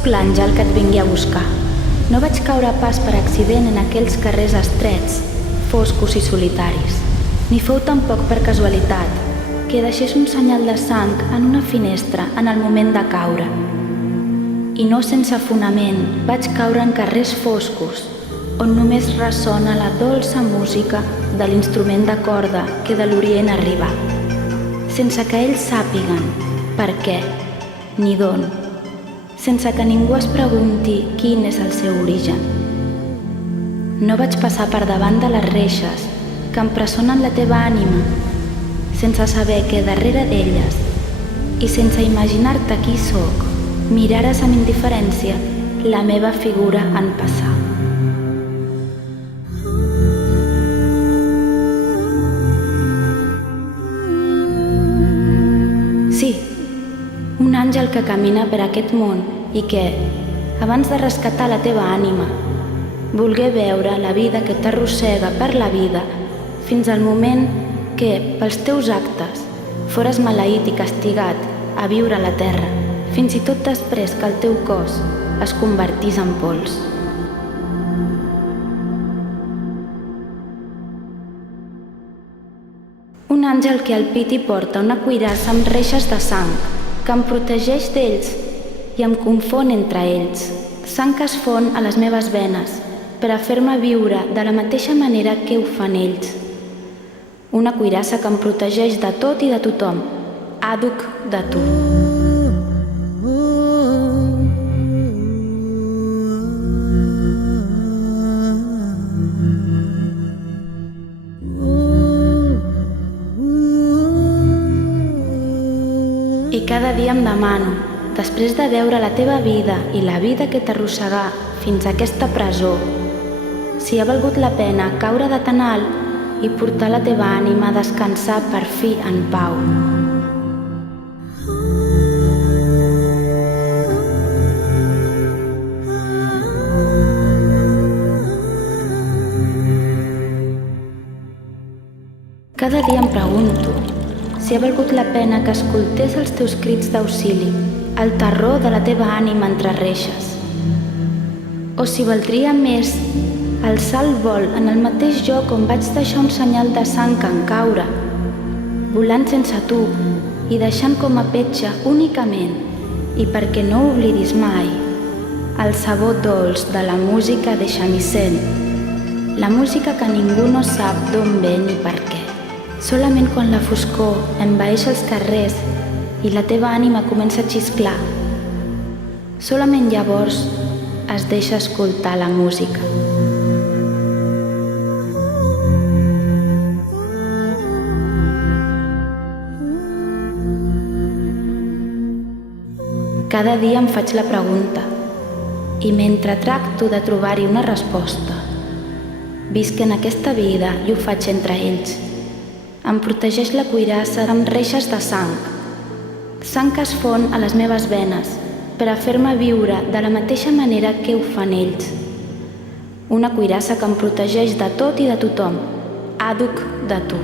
Sóc l'àngel que et vingui a buscar. No vaig caure pas per accident en aquells carrers estrets, foscos i solitaris. Ni fou tampoc per casualitat que deixés un senyal de sang en una finestra en el moment de caure. I no sense fonament vaig caure en carrers foscos, on només ressona la dolça música de l'instrument de corda que de l'Orient arriba, sense que ells sàpiguen per què ni d'on, sense que ningú es pregunti quin és el seu origen. No vaig passar per davant de les reixes que empresonen la teva ànima, sense saber que darrere d'elles, i sense imaginar-te qui sóc, mirares amb indiferència la meva figura en passar. Sí, un àngel que camina per aquest món i que, abans de rescatar la teva ànima, volgué veure la vida que t'arrossega per la vida fins al moment que, pels teus actes, fores maleït i castigat a viure a la terra, fins i tot després que el teu cos es convertís en pols. Un àngel que al pit hi porta una cuirassa amb reixes de sang, que em protegeix d'ells i em confon entre ells, sang que es fon a les meves venes per a fer-me viure de la mateixa manera que ho fan ells. Una cuirassa que em protegeix de tot i de tothom, àdhuc de tu. I cada dia em demano, després de veure la teva vida i la vida que t'arrossegà fins a aquesta presó, si ha valgut la pena caure de tan alt i portar la teva ànima a descansar per fi en pau. Cada dia em pregunto si ha valgut la pena que escoltés els teus crits d'auxili, el terror de la teva ànima entre reixes, o si valdria més alçar el vol en el mateix lloc on vaig deixar un senyal de sang en caure, volant sense tu i deixant com a petja únicament, i perquè no oblidis mai, el sabor dolç de la música de shamisen, la música que ningú no sap d'on ve ni per què. Solament quan la foscor envaeix els carrers i la teva ànima comença a xisclar, solament llavors es deixa escoltar la música. Cada dia em faig la pregunta i mentre tracto de trobar-hi una resposta, visc en aquesta vida i ho faig entre ells. Em protegeix la cuirassa amb reixes de sang, sang que es fon a les meves venes per a fer-me viure de la mateixa manera que ho fan ells. Una cuirassa que em protegeix de tot i de tothom, àdhuc de tu.